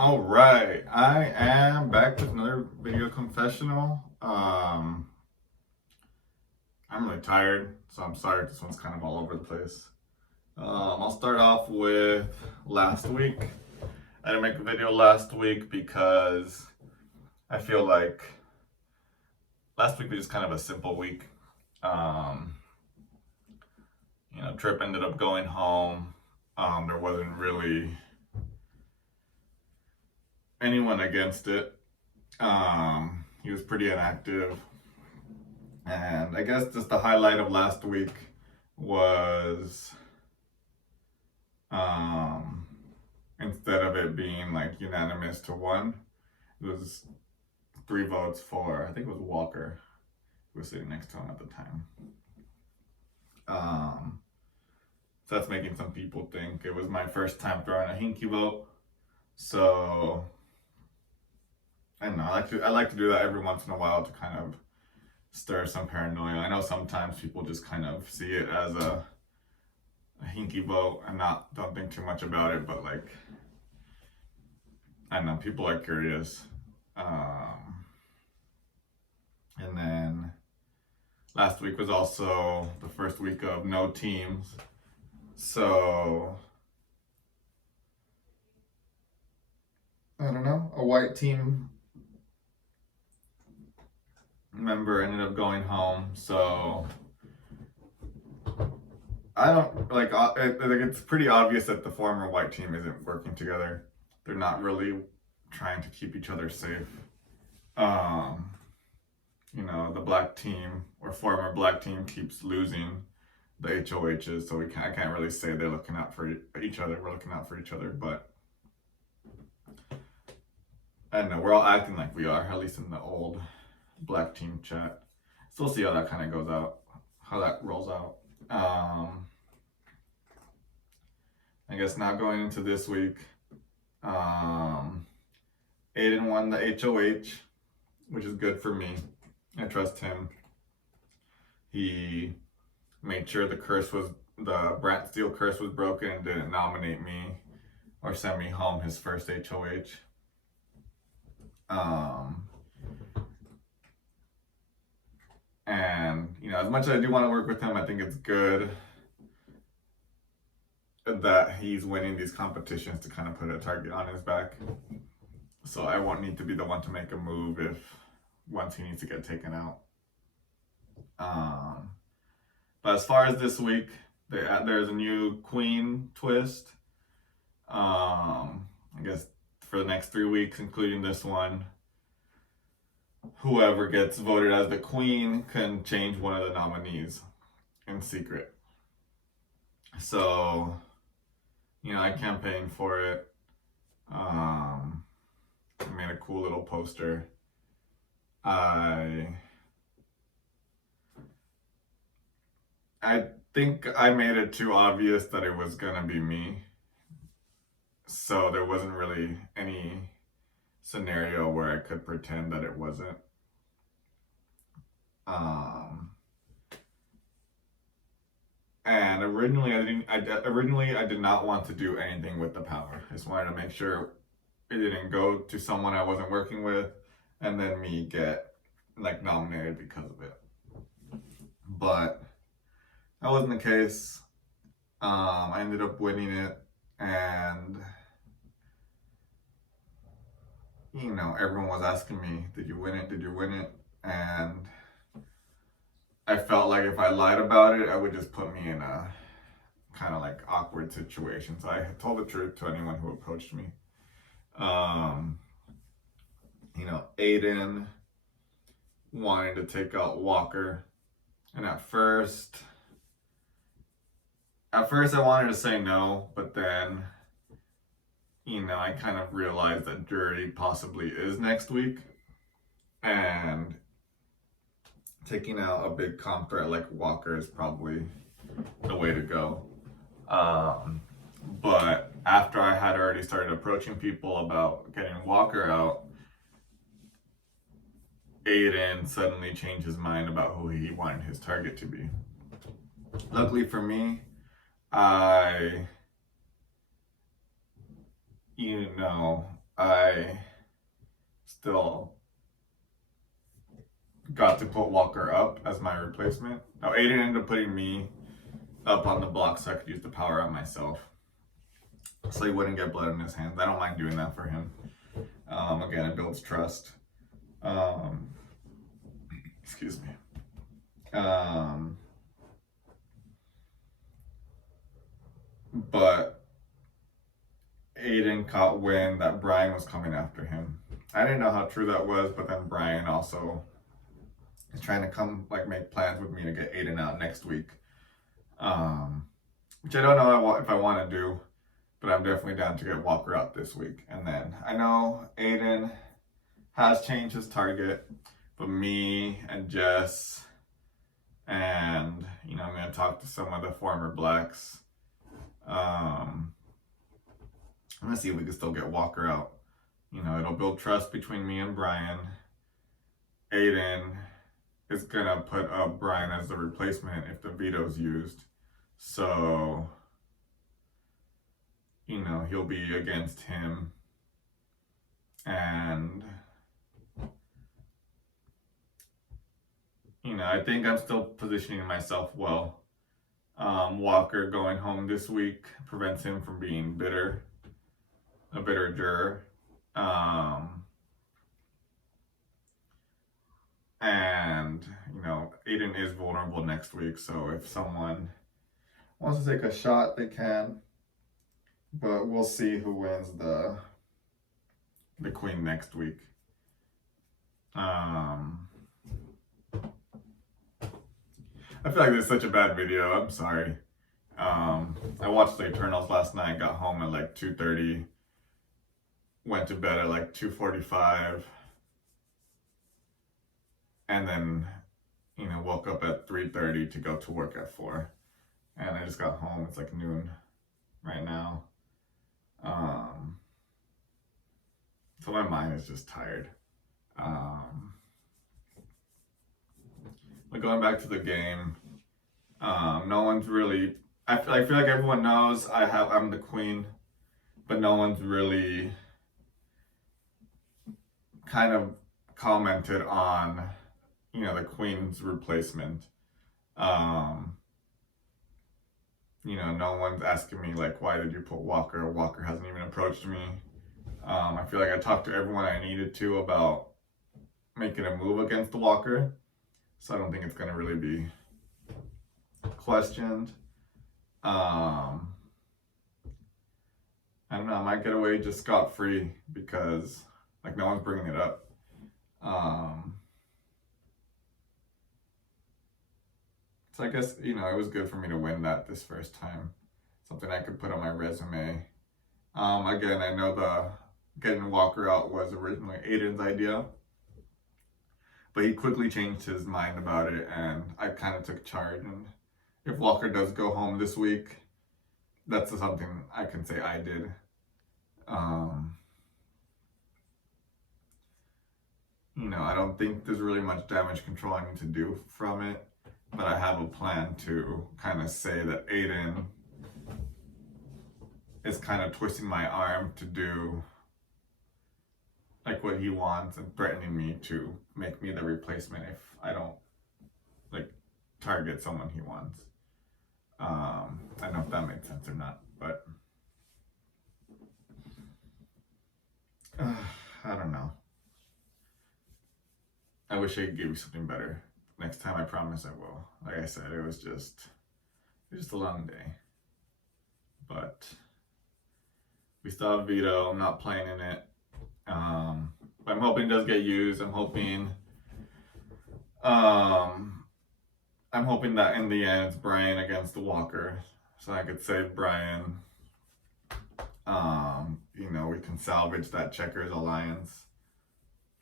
All right, I am back with another video confessional. I'm really tired, so I'm sorry if this one's kind of all over the place. I'll start off with last week. I didn't make a video last week because I feel like last week was just kind of a simple week. Trip ended up going home. There wasn't really anyone against it. He was pretty inactive. And I guess just the highlight of last week was instead of it being like unanimous to one, it was 3 votes for, I think it was Walker, who was sitting next to him at the time. So that's making some people think it was my first time throwing a hinky vote. So I don't know, I like to do that every once in a while to kind of stir some paranoia. I know sometimes people just kind of see it as a hinky vote and don't think too much about it, but like, I don't know, people are curious. And then last week was also the first week of no teams, so I don't know, a white team member ended up going home, so I don't like it's pretty obvious that the former white team isn't working together. They're not really trying to keep each other safe. The black team or former black team keeps losing the HOHs, so I can't really say they're looking out for each other. We're looking out for each other, but I don't know, we're all acting like we are, at least in the old black team chat. So we'll see how that kind of goes out, how that rolls out. I guess now going into this week, Aiden won the HOH, which is good for me. I trust him. He made sure the Brant Steele curse was broken and didn't nominate me or send me home his first HOH. And as much as I do want to work with him, I think it's good that he's winning these competitions to kind of put a target on his back. So I won't need to be the one to make a move once he needs to get taken out. But as far as this week, there's a new queen twist. I guess for the next 3 weeks, including this one, whoever gets voted as the queen can change one of the nominees in secret. So, I campaigned for it. I made a cool little poster. I think I made it too obvious that it was gonna be me. So there wasn't really any scenario where I could pretend that it wasn't. And originally I did not want to do anything with the power. I just wanted to make sure it didn't go to someone I wasn't working with and then me get nominated because of it. But that wasn't the case. I ended up winning it, and everyone was asking me, did you win it? Did you win it? And I felt like if I lied about it, I would just put me in a kind of awkward situation. So I told the truth to anyone who approached me. Aiden wanted to take out Walker, and at first I wanted to say no, but then I kind of realized that jury possibly is next week, and taking out a big comp threat like Walker is probably the way to go. But after I had already started approaching people about getting Walker out, Aiden suddenly changed his mind about who he wanted his target to be. Luckily for me, I I still got to put Walker up as my replacement. Now Aiden ended up putting me up on the block so I could use the power on myself, so he wouldn't get blood in his hands. I don't mind doing that for him. Again, it builds trust. Excuse me. But Aiden caught wind that Brian was coming after him. I didn't know how true that was, but then Brian also is trying to come, like, make plans with me to get Aiden out next week. Which I don't know if I want to do, but I'm definitely down to get Walker out this week. And then I know Aiden has changed his target, but me and Jess and, I'm going to talk to some of the former Blacks. I'm going to see if we can still get Walker out. It'll build trust between me and Brian. Aiden is going to put up Brian as the replacement if the veto's used. So, he'll be against him. And, I think I'm still positioning myself well. Walker going home this week prevents him from being a bitter juror. And, Aiden is vulnerable next week, so if someone wants to take a shot, they can. But we'll see who wins the queen next week. I feel like this is such a bad video. I'm sorry. I watched the Eternals last night, got home at like 2:30, went to bed at like 2:45, and then, woke up at 3:30 to go to work at 4. And I just got home. It's like noon right now. So my mind is just tired. But going back to the game, no one's really. I feel like everyone knows I'm the queen, but no one's really kind of commented on, the queen's replacement. No one's asking me like, why did you put Walker? Walker hasn't even approached me. I feel like I talked to everyone I needed to about making a move against the Walker. So I don't think it's going to really be questioned. I don't know, I might get away just scot-free because like no one's bringing it up. So I guess, it was good for me to win this first time. Something I could put on my resume. Again, I know the getting Walker out was originally Aiden's idea, but he quickly changed his mind about it, and I kind of took charge. And if Walker does go home this week, that's something I can say I did. I don't think there's really much damage control I need to do from it, but I have a plan to kind of say that Aiden is kind of twisting my arm to do like what he wants and threatening me to make me the replacement if I don't like target someone he wants. I don't know if that made sense or not, but I don't know. I wish I could give you something better. Next time, I promise I will. Like I said, it was just a long day. But we still have veto. I'm not playing in it. But I'm hoping it does get used. I'm hoping that in the end it's Brian against the Walker, so I could save Brian. We can salvage that Checkers alliance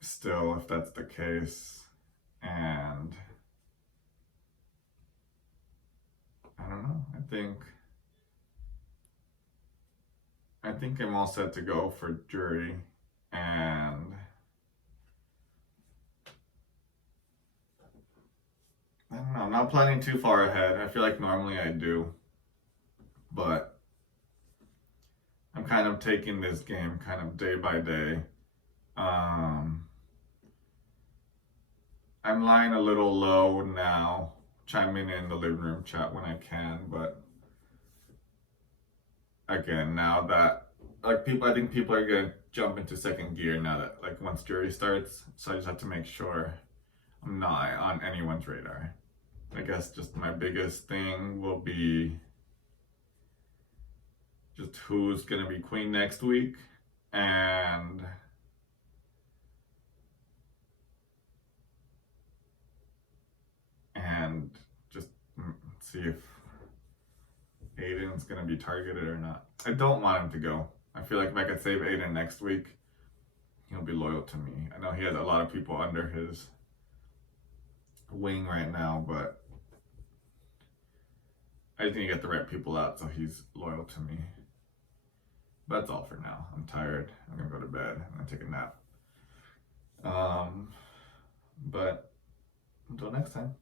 still, if that's the case. And I don't know. I think I'm all set to go for jury, and I don't know. I'm not planning too far ahead. I feel like normally I do, but I'm kind of taking this game kind of day by day. I'm lying a little low now, chiming in the living room chat when I can, but again, now that I think people are gonna jump into second gear now that once jury starts. So I just have to make sure I'm not on anyone's radar. I guess just my biggest thing will be just who's gonna be queen next week, and just see if Aiden's gonna be targeted or not. I don't want him to go. I feel like if I could save Aiden next week, he'll be loyal to me. I know he has a lot of people under his wing right now, but I just need to get the right people out so he's loyal to me. But that's all for now. I'm tired. I'm gonna go to bed. I'm gonna take a nap. But until next time.